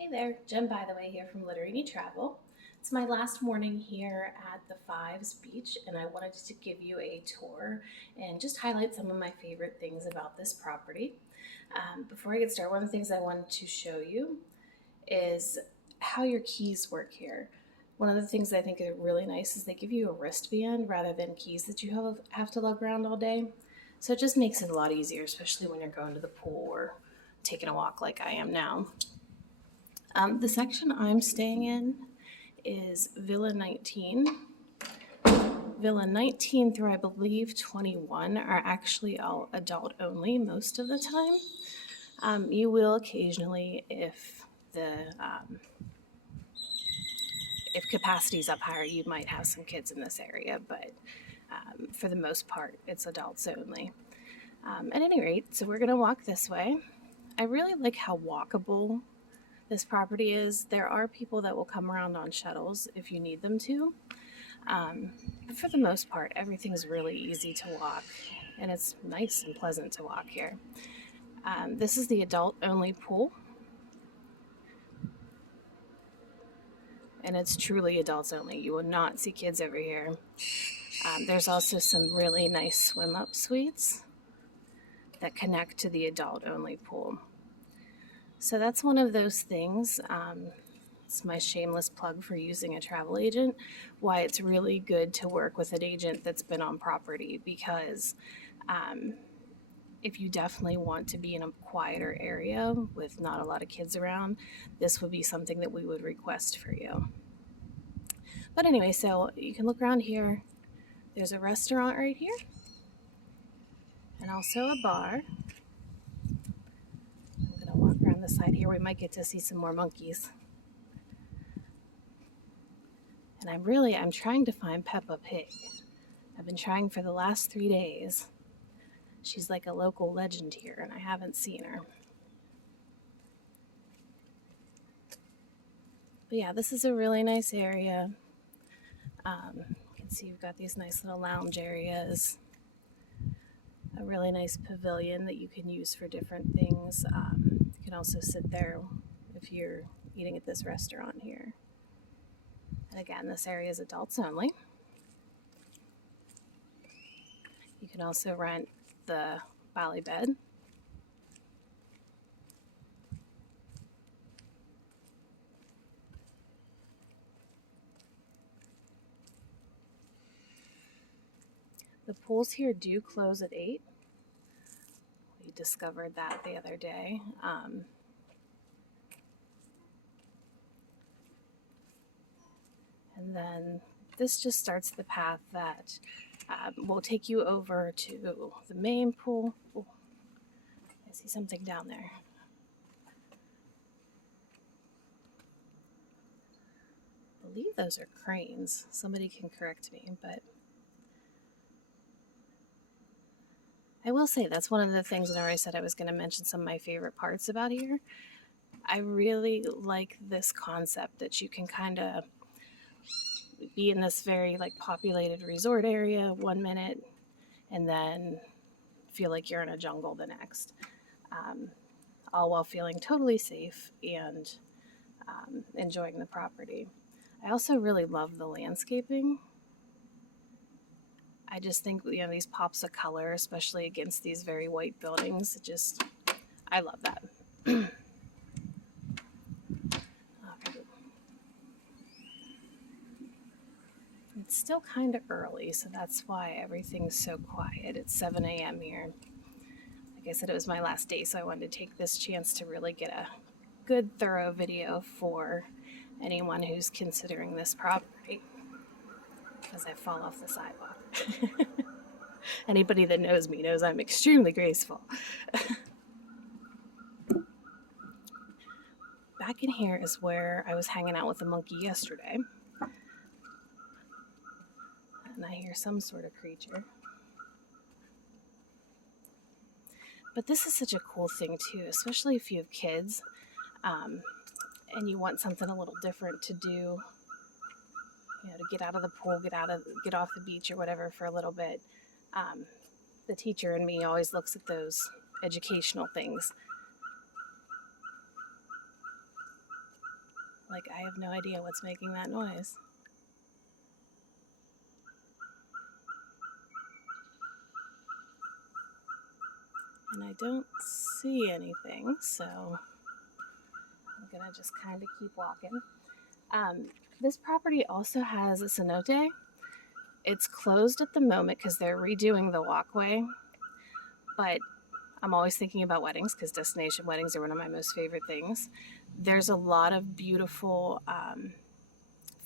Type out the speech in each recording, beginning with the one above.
Hey there, Jen by the way here from Litterini Travel. It's my last morning here at the Fives Beach and I wanted to give you a tour and just highlight some of my favorite things about this property. Before I get started, one of the things I wanted to show you is how your keys work here. One of the things I think are really nice is they give you a wristband rather than keys that you have to lug around all day. So it just makes it a lot easier, especially when you're going to the pool or taking a walk like I am now. The section I'm staying in is Villa 19. Villa 19 through I believe 21 are actually all adult only most of the time. You will occasionally, if capacity's up higher, you might have some kids in this area, but for the most part, it's adults only. At any rate, so we're gonna walk this way. I really like how walkable this property is. There are people that will come around on shuttles if you need them to. But for the most part, everything's really easy to walk and it's nice and pleasant to walk here. This is the adult only pool. And it's truly adults only. You will not see kids over here. There's also some really nice swim up suites that connect to the adult only pool. So that's one of those things. It's my shameless plug for using a travel agent, why it's really good to work with an agent that's been on property, because if you definitely want to be in a quieter area with not a lot of kids around, this would be something that we would request for you. But anyway, so you can look around here. There's a restaurant right here and also a bar. I'm gonna walk around the side here. We might get to see some more monkeys. And I'm trying to find Peppa Pig. I've been trying for the last 3 days. She's like a local legend here, and I haven't seen her. But yeah, this is a really nice area. You can see you've got these nice little lounge areas. A really nice pavilion that you can use for different things. You can also sit there if you're eating at this restaurant here. And again, this area is adults only. You can also rent the Bali bed. The pools here do close at 8. We discovered that the other day. And then this just starts the path that will take you over to the main pool. Oh, I see something down there. I believe those are cranes. Somebody can correct me, but I will say that's one of the things whenever I said I was going to mention some of my favorite parts about here. I really like this concept that you can kind of be in this very like populated resort area 1 minute and then feel like you're in a jungle the next, all while feeling totally safe and enjoying the property. I also really love the landscaping. I just think these pops of color, especially against these very white buildings, I love that. It's still kind of early, so that's why everything's so quiet. It's 7 a.m. here. Like I said, it was my last day, so I wanted to take this chance to really get a good, thorough video for anyone who's considering this property, as I fall off the sidewalk. Anybody that knows me knows I'm extremely graceful. Back in here is where I was hanging out with a monkey yesterday. And I hear some sort of creature. But this is such a cool thing too, especially if you have kids and you want something a little different to do, to get out of the pool, get off the beach or whatever for a little bit. The teacher in me always looks at those educational things. Like, I have no idea what's making that noise. And I don't see anything, so I'm gonna just kind of keep walking. This property also has a cenote. It's closed at the moment because they're redoing the walkway, but I'm always thinking about weddings because destination weddings are one of my most favorite things. There's a lot of beautiful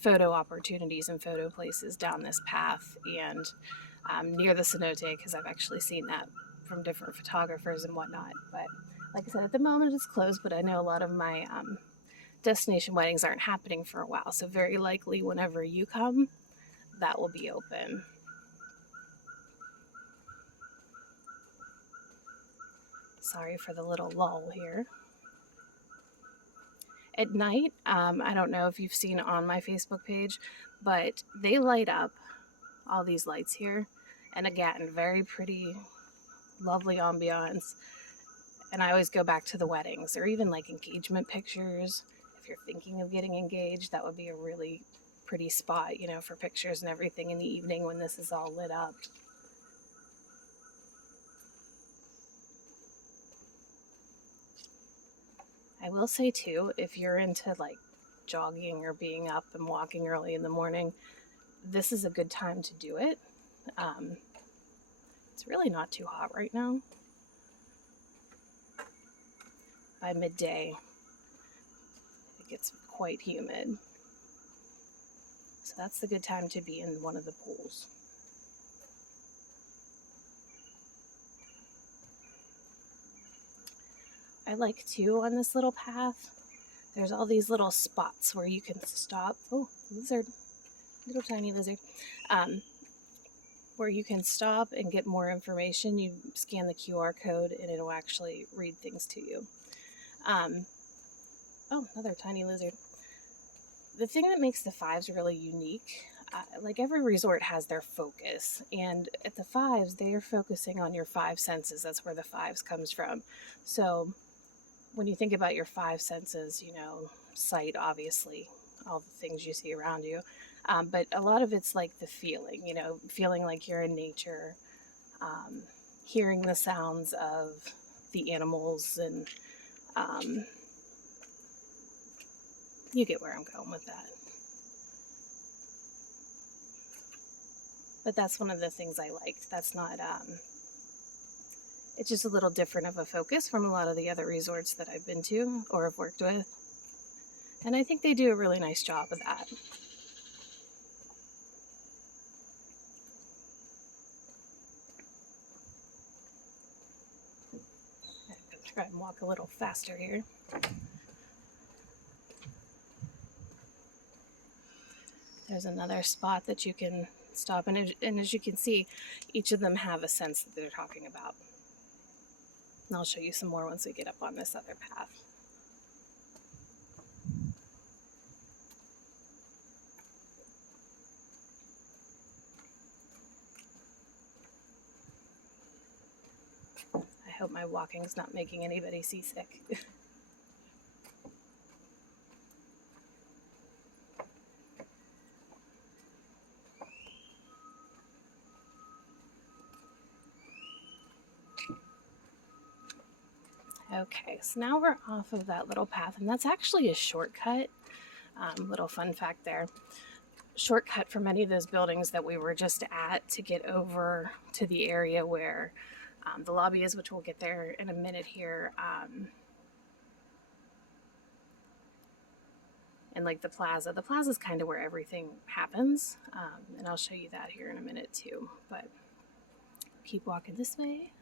photo opportunities and photo places down this path and near the cenote, because I've actually seen that from different photographers and whatnot. But like I said, at the moment it's closed, but I know a lot of my destination weddings aren't happening for a while, so very likely whenever you come, that will be open. Sorry for the little lull here. At night, I don't know if you've seen on my Facebook page, but they light up all these lights here. And again, very pretty, lovely ambiance. And I always go back to the weddings or even like engagement pictures. If you're thinking of getting engaged, that would be a really pretty spot, you know, for pictures and everything in the evening when this is all lit up. I will say too, if you're into like jogging or being up and walking early in the morning, this is a good time to do it. It's really not too hot right now. By midday, it gets quite humid. So that's the good time to be in one of the pools. I like too on this little path, there's all these little spots where you can stop. Oh, lizard, little tiny lizard. Where you can stop and get more information. You scan the QR code and it'll actually read things to you. Oh, another tiny lizard. The thing that makes the Fives really unique, like every resort has their focus, and at the Fives, they are focusing on your five senses. That's where the Fives comes from. So when you think about your five senses, you know, sight, obviously, all the things you see around you. But a lot of it's like the feeling, you know, feeling like you're in nature, hearing the sounds of the animals, and you get where I'm going with that. But that's one of the things I liked. That's not, it's just a little different of a focus from a lot of the other resorts that I've been to or have worked with. And I think they do a really nice job of that. I'm going to try and walk a little faster here. There's another spot that you can stop, and as you can see, each of them have a sense that they're talking about. And I'll show you some more once we get up on this other path. I hope my walking's not making anybody seasick. Okay, so now we're off of that little path, and that's actually a shortcut. Little fun fact there. Shortcut for many of those buildings that we were just at to get over to the area where the lobby is, which we'll get there in a minute here. And like the plaza. The plaza is kind of where everything happens, and I'll show you that here in a minute too. But keep walking this way.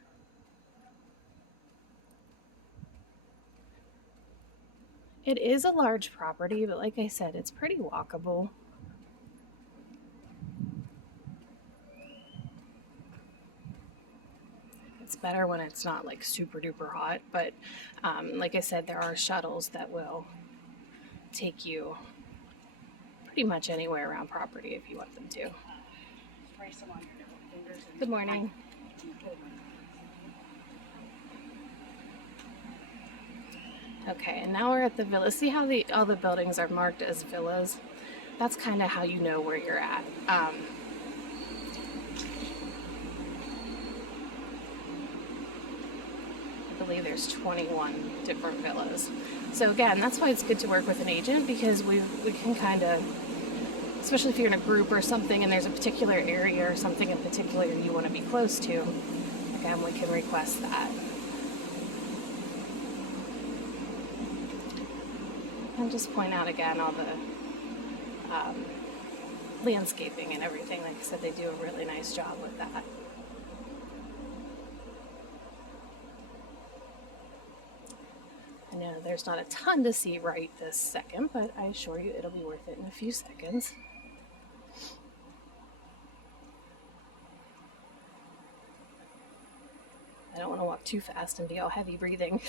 It is a large property, but like I said, it's pretty walkable. It's better when it's not like super duper hot, but like I said, there are shuttles that will take you pretty much anywhere around property if you want them to. Good morning. Okay, and now we're at the villa. See how all the buildings are marked as villas? That's kind of how you know where you're at. I believe there's 21 different villas. So again, that's why it's good to work with an agent, because we can kind of, especially if you're in a group or something and there's a particular area or something in particular you want to be close to, again, we can request that. And just point out again all the landscaping and everything. Like I said, they do a really nice job with that. I know there's not a ton to see right this second, but I assure you it'll be worth it in a few seconds. I don't want to walk too fast and be all heavy breathing.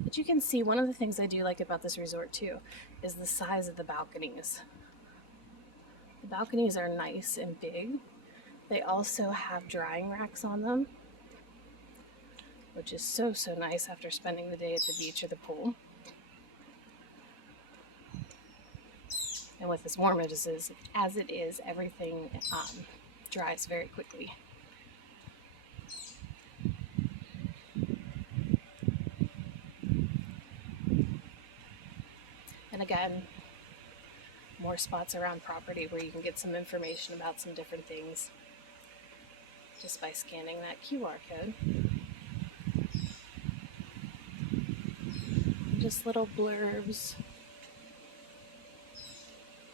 But you can see one of the things I do like about this resort too is the size of the balconies. The balconies are nice and big. They also have drying racks on them, which is so nice after spending the day at the beach or the pool. And with as warm as it is, everything dries very quickly. And again, more spots around property where you can get some information about some different things just by scanning that QR code. Just little blurbs.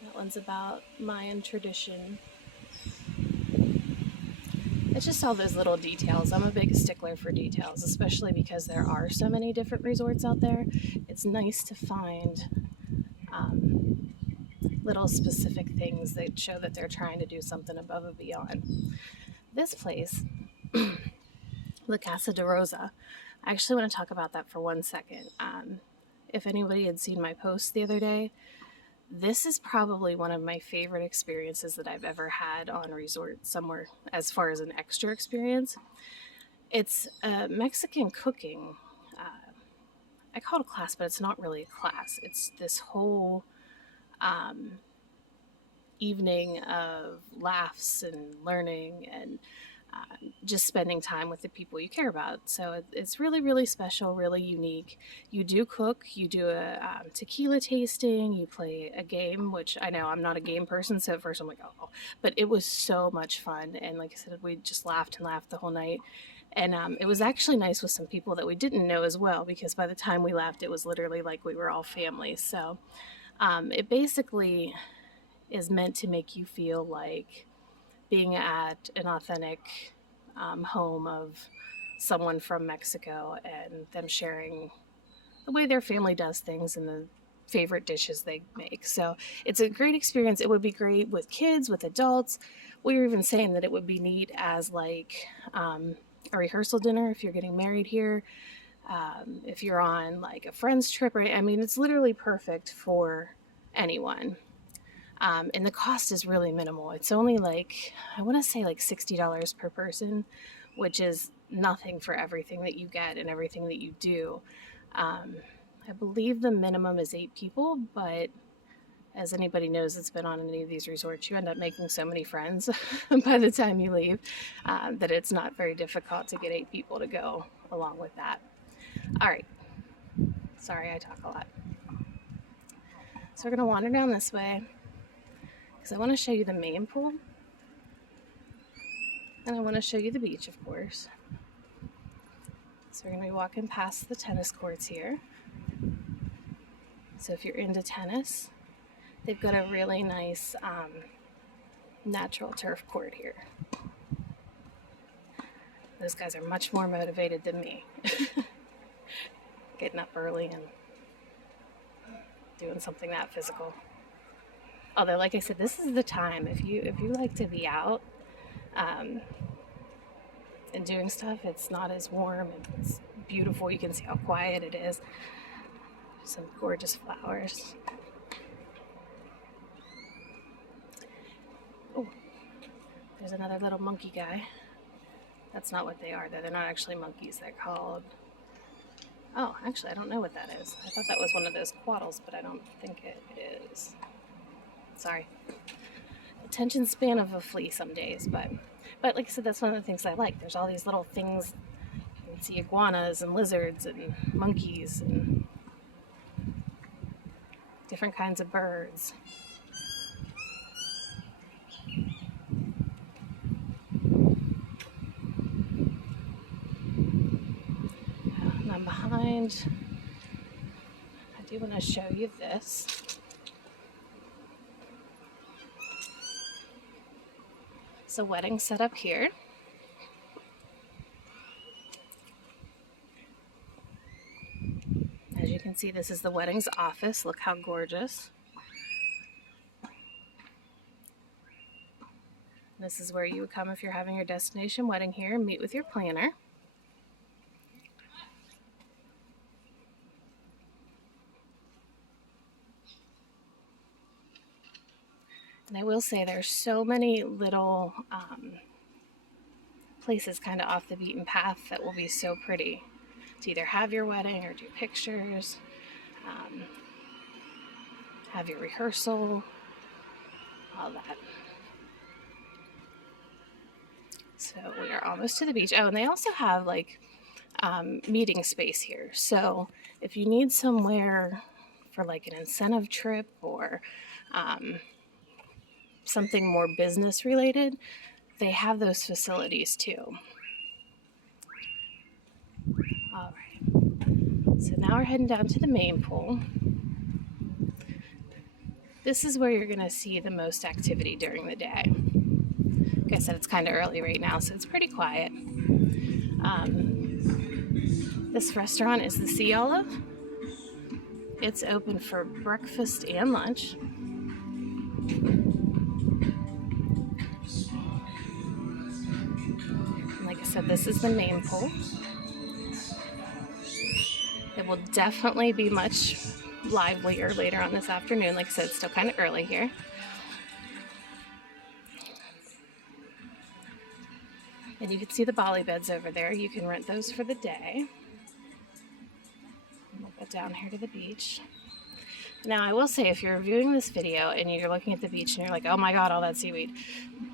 That one's about Mayan tradition. It's just all those little details. I'm a big stickler for details, especially because there are so many different resorts out there. It's nice to find little specific things that show that they're trying to do something above and beyond. This place, La Casa de Rosa, I actually want to talk about that for 1 second. If anybody had seen my post the other day, this is probably one of my favorite experiences that I've ever had on a resort somewhere as far as an extra experience. It's Mexican cooking. I call it a class, but it's not really a class. It's this whole evening of laughs and learning and just spending time with the people you care about. So it's really special, really unique. You do cook, you do a tequila tasting, you play a game, which I know I'm not a game person, so at first I'm like, oh, but it was so much fun. And like I said, we just laughed and laughed the whole night. And it was actually nice with some people that we didn't know as well, because by the time we left, it was literally like we were all family. So it basically is meant to make you feel like being at an authentic home of someone from Mexico and them sharing the way their family does things and the favorite dishes they make. So it's a great experience. It would be great with kids, with adults. We were even saying that it would be neat as like a rehearsal dinner if you're getting married here. If you're on like a friend's trip, I mean, it's literally perfect for anyone. And the cost is really minimal. It's only like, I want to say like $60 per person, which is nothing for everything that you get and everything that you do. I believe the minimum is 8 people, but as anybody knows that's been on any of these resorts, you end up making so many friends by the time you leave that it's not very difficult to get 8 people to go along with that. All right. Sorry, I talk a lot. So we're going to wander down this way, because I want to show you the main pool, and I want to show you the beach, of course. So we're going to be walking past the tennis courts here. So if you're into tennis, they've got a really nice natural turf court here. Those guys are much more motivated than me. Getting up early and doing something that physical. Although, like I said, this is the time if you like to be out and doing stuff. It's not as warm. It's beautiful. You can see how quiet it is. Some gorgeous flowers. Oh, There's another little monkey guy. That's not what they are, though. They're not actually monkeys. They're called... Oh, actually, I don't know what that is. I thought that was one of those quaddles, but I don't think it is. Sorry. Attention span of a flea some days, but like I said, that's one of the things I like. There's all these little things. You can see iguanas and lizards and monkeys and different kinds of birds. And I'm behind. I do want to show you this. It's a wedding set up here. As you can see, this is the wedding's office. Look how gorgeous. This is where you would come if you're having your destination wedding here and meet with your planner. And I will say there's so many little places kind of off the beaten path that will be so pretty to either have your wedding or do pictures, have your rehearsal, all that. So we are almost to the beach. Oh, and they also have like meeting space here. So if you need somewhere for like an incentive trip or something more business related, they have those facilities too. All right, so now we're heading down to the main pool. This is where you're gonna see the most activity during the day. Like I said, it's kind of early right now, so it's pretty quiet. This restaurant is the Sea Olive. It's open for breakfast and lunch. Like I said, this is the main pool. It will definitely be much livelier later on this afternoon. Like I said, it's still kind of early here. And you can see the Bali beds over there. You can rent those for the day. We'll go down here to the beach. Now, I will say, if you're viewing this video and you're looking at the beach and you're like, oh my God, all that seaweed,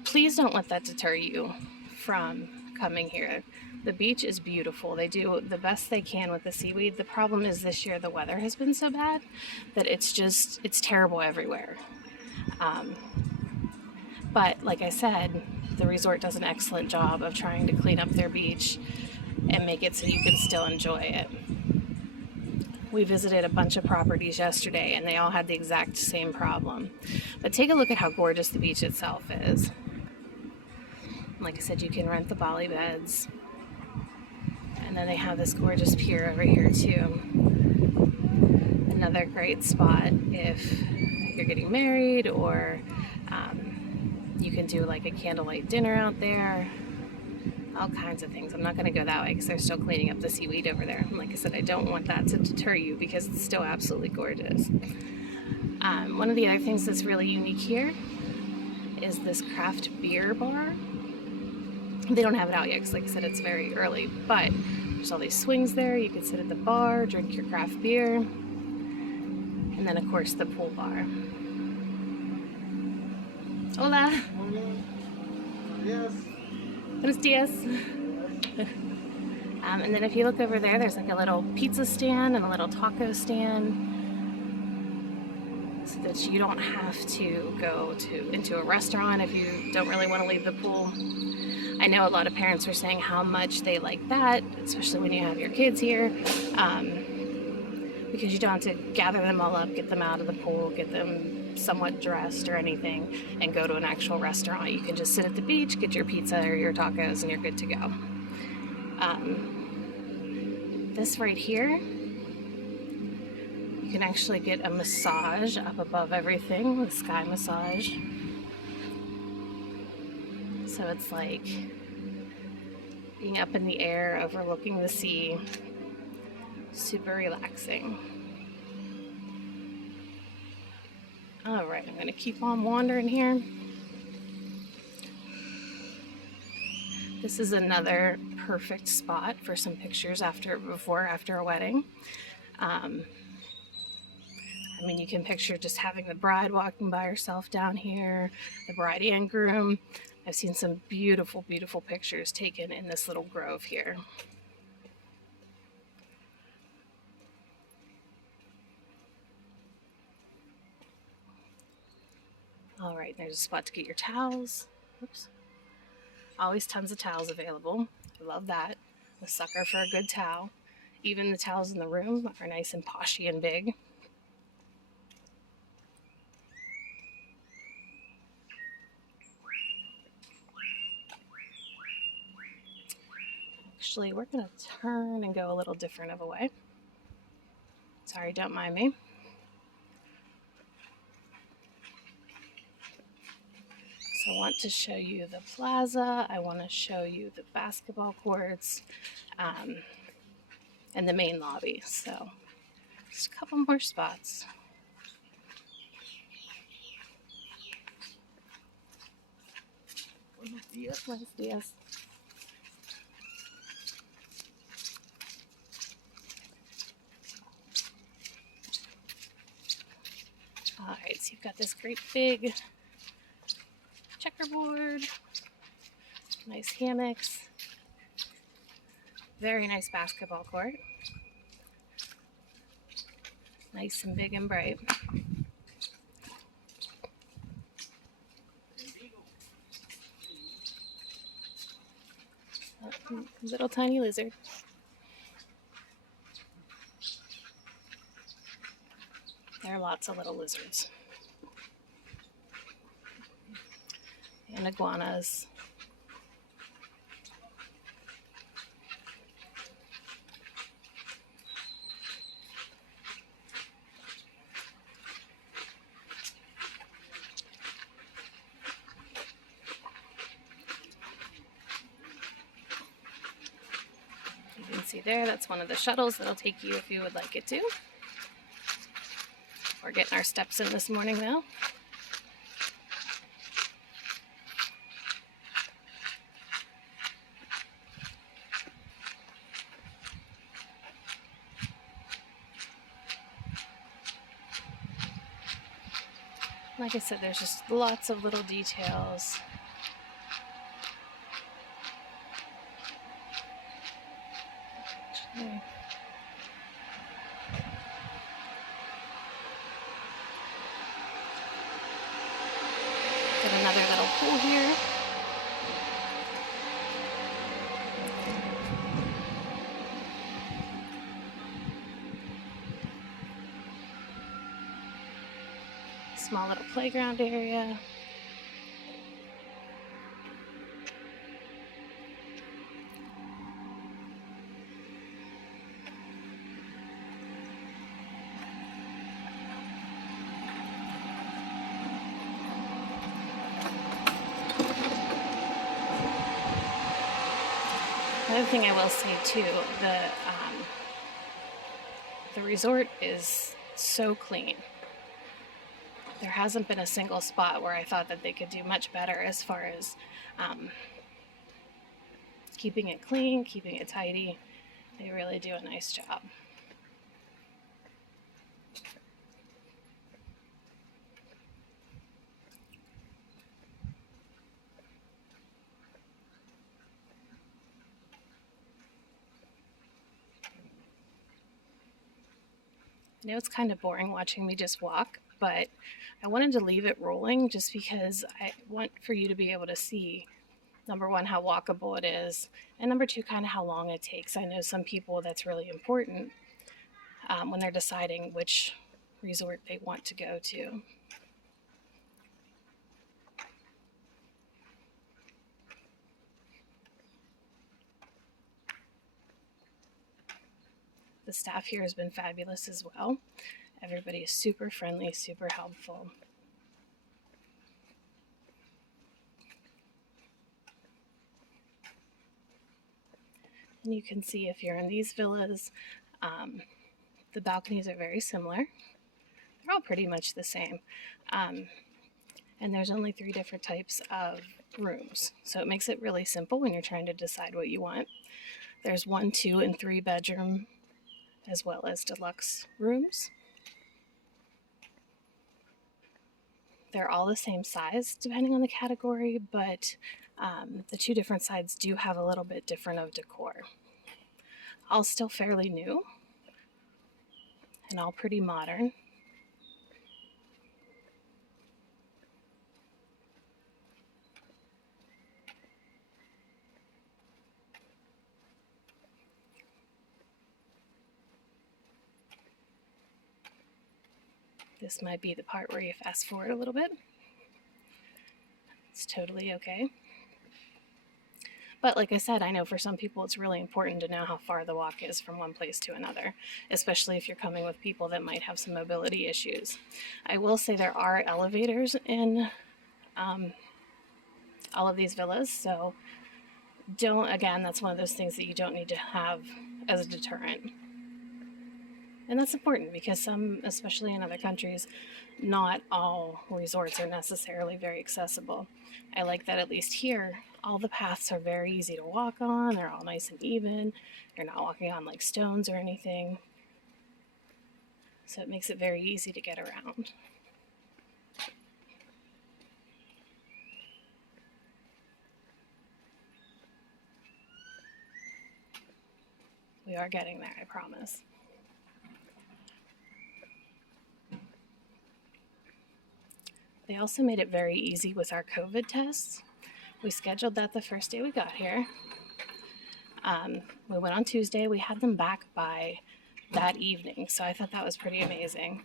please don't let that deter you from coming here. The beach is beautiful. They do the best they can with the seaweed. The problem is this year the weather has been so bad that it's terrible everywhere. But like I said, the resort does an excellent job of trying to clean up their beach and make it so you can still enjoy it. We visited a bunch of properties yesterday and they all had the exact same problem. But take a look at how gorgeous the beach itself is. Like I said, you can rent the Bali beds. And then they have this gorgeous pier over here too. Another great spot if you're getting married, or you can do like a candlelight dinner out there. All kinds of things. I'm not going to go that way because they're still cleaning up the seaweed over there. And like I said, I don't want that to deter you because it's still absolutely gorgeous. One of the other things that's really unique here is this craft beer bar. They don't have it out yet because like I said, it's very early, but there's all these swings there. You can sit at the bar, drink your craft beer, and then of course the pool bar. Hola. Hola. Yes. Buenos dias. And then if you look over there, there's like a little pizza stand and a little taco stand, so that you don't have to go into a restaurant if you don't really want to leave the pool. I know a lot of parents are saying how much they like that, especially when you have your kids here, because you don't have to gather them all up, get them out of the pool, get them somewhat dressed or anything, and go to an actual restaurant. You can just sit at the beach, get your pizza or your tacos, and you're good to go. This right here, you can actually get a massage up above everything, the sky massage. So it's like being up in the air overlooking the sea. Super relaxing. All right, I'm gonna keep on wandering here. This is another perfect spot for some pictures after a wedding. I mean, you can picture just having the bride walking by herself down here, the bride and groom. I've seen some beautiful, beautiful pictures taken in this little grove here. All right, there's a spot to get your towels. Oops. Always tons of towels available. I love that. A sucker for a good towel. Even the towels in the room are nice and poshy and big. Actually, we're going to turn and go a little different of a way. Sorry, don't mind me. So I want to show you the plaza. I want to show you the basketball courts and the main lobby. So just a couple more spots. Buenos dias. All right, so you've got this great big checkerboard, nice hammocks, very nice basketball court, nice and big and bright. Oh, little tiny lizard. There are lots of little lizards. And iguanas. You can see there, that's one of the shuttles that'll take you if you would like it to. We're getting our steps in this morning now. Like I said, there's just lots of little details. Actually, got another little pool here. Small little playground area. Another thing I will say too, the resort is so clean. There hasn't been a single spot where I thought that they could do much better as far as keeping it clean, keeping it tidy. They really do a nice job. I know it's kind of boring watching me just walk, but I wanted to leave it rolling just because I want for you to be able to see, number one, how walkable it is, and number two, kind of how long it takes. I know some people that's really important when they're deciding which resort they want to go to. The staff here has been fabulous as well. Everybody is super friendly, super helpful. And you can see if you're in these villas, the balconies are very similar. They're all pretty much the same. And there's only 3 different types of rooms. So it makes it really simple when you're trying to decide what you want. There's 1, 2, and 3 bedroom as well as deluxe rooms. They're all the same size depending on the category, but the 2 different sides do have a little bit different of decor. All still fairly new and all pretty modern. This might be the part where you fast forward a little bit. It's totally okay. But like I said, I know for some people it's really important to know how far the walk is from one place to another, especially if you're coming with people that might have some mobility issues. I will say there are elevators in all of these villas, so that's one of those things that you don't need to have as a deterrent. And that's important because some, especially in other countries, not all resorts are necessarily very accessible. I like that at least here, all the paths are very easy to walk on. They're all nice and even. You're not walking on like stones or anything. So it makes it very easy to get around. We are getting there, I promise. They also made it very easy with our COVID tests. We scheduled that the first day we got here. We went on Tuesday. We had them back by that evening, so I thought that was pretty amazing.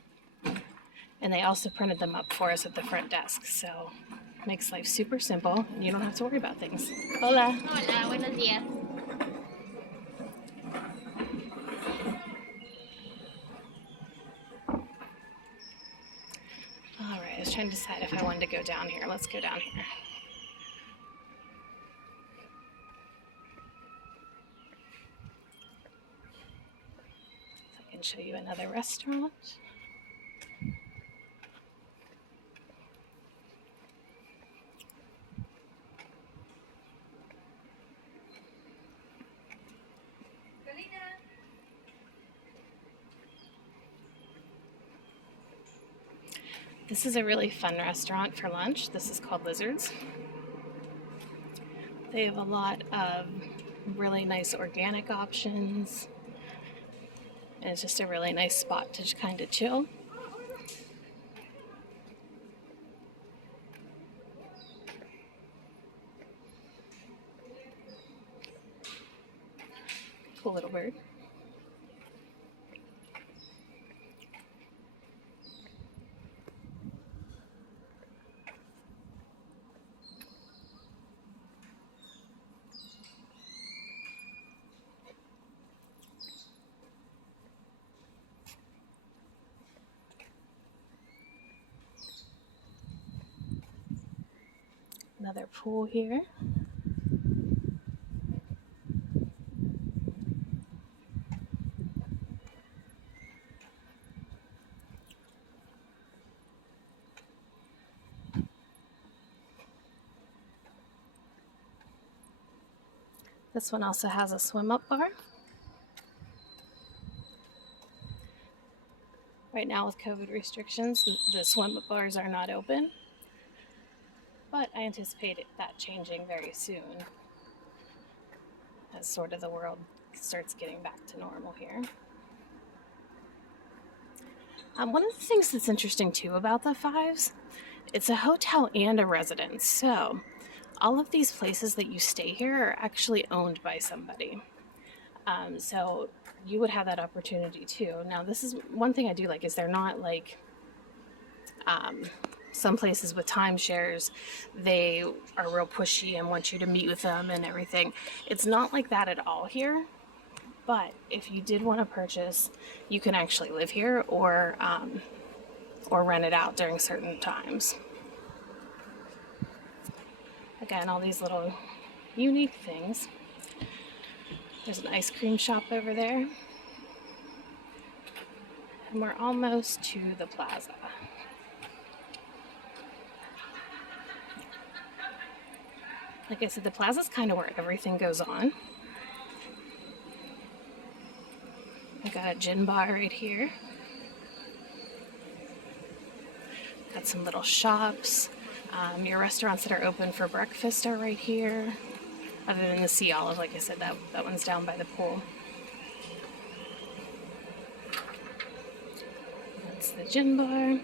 And they also printed them up for us at the front desk, so it makes life super simple, and you don't have to worry about things. Hola. Hola, buenos días. All right, I was trying to decide if I wanted to go down here. Let's go down here. So I can show you another restaurant. This is a really fun restaurant for lunch. This is called Lizards. They have a lot of really nice organic options. And it's just a really nice spot to kind of chill. Cool little bird. Another pool here. This one also has a swim-up bar. Right now with COVID restrictions, the swim-up bars are not open, but I anticipate that changing very soon as sort of the world starts getting back to normal here. One of the things that's interesting too about the Fives, it's a hotel and a residence, so all of these places that you stay here are actually owned by somebody. So you would have that opportunity too. Now, this is one thing I do like is they're not like some places with timeshares. They are real pushy and want you to meet with them and everything. It's not like that at all here. But if you did want to purchase, you can actually live here or rent it out during certain times. Again, all these little unique things. There's an ice cream shop over there. And we're almost to the plaza. Like I said, the plaza's kind of where everything goes on. I got a gin bar right here. Got some little shops. Your restaurants that are open for breakfast are right here. Other than the Sea Olive, like I said, that one's down by the pool. That's the gin bar.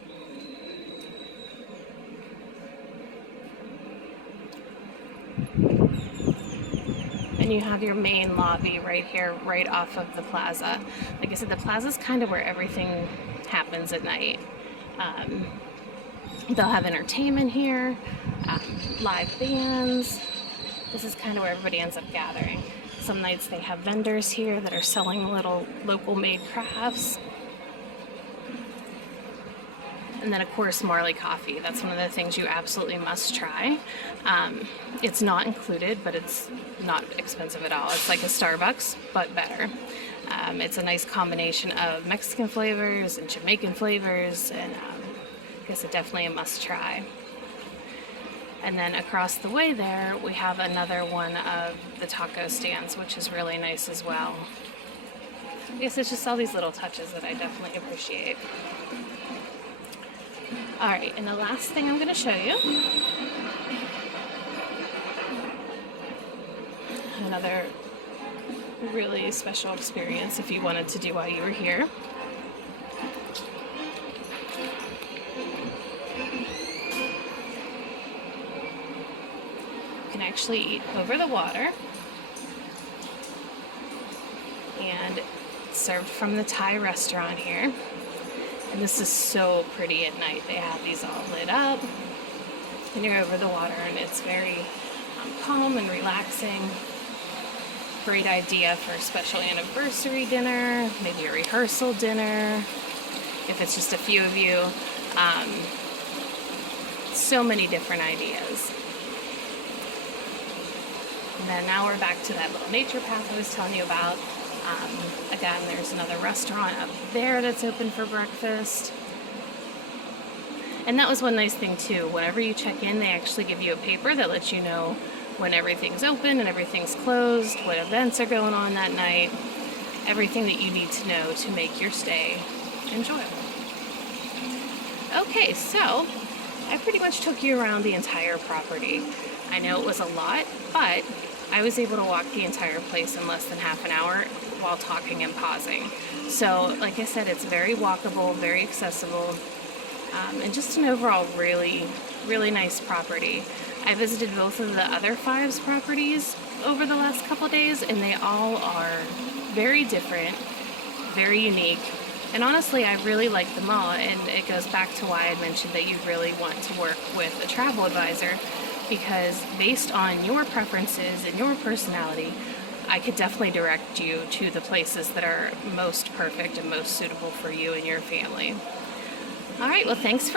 And you have your main lobby right here, right off of the plaza. Like I said, the plaza's kind of where everything happens at night. They'll have entertainment here, live bands. This is kind of where everybody ends up gathering. Some nights they have vendors here that are selling little local made crafts. And then of course Marley coffee. That's one of the things you absolutely must try. It's not included, but it's not expensive at all. It's like a Starbucks, but better. It's a nice combination of Mexican flavors and Jamaican flavors, and I guess it's definitely a must try. And then across the way there, we have another one of the taco stands, which is really nice as well. I guess it's just all these little touches that I definitely appreciate. Alright, and the last thing I'm going to show you, another really special experience if you wanted to do while you were here. You can actually eat over the water, and it's served from the Thai restaurant here. And this is so pretty at night. They have these all lit up, and you're over the water, and it's very calm and relaxing. Great idea for a special anniversary dinner, maybe a rehearsal dinner, if it's just a few of you. So many different ideas. And then now we're back to that little nature path I was telling you about. Again, there's another restaurant up there that's open for breakfast. And that was one nice thing too. Whenever you check in, they actually give you a paper that lets you know when everything's open and everything's closed, what events are going on that night, everything that you need to know to make your stay enjoyable. Okay, so I pretty much took you around the entire property. I know it was a lot, but I was able to walk the entire place in less than half an hour while talking and pausing. So, like I said, it's very walkable, very accessible, and just an overall really, really nice property. I visited both of the other Fives properties over the last couple days, and they all are very different, very unique, and honestly, I really like them all, and it goes back to why I mentioned that you really want to work with a travel advisor, because based on your preferences and your personality, I could definitely direct you to the places that are most perfect and most suitable for you and your family. All right, well, thanks for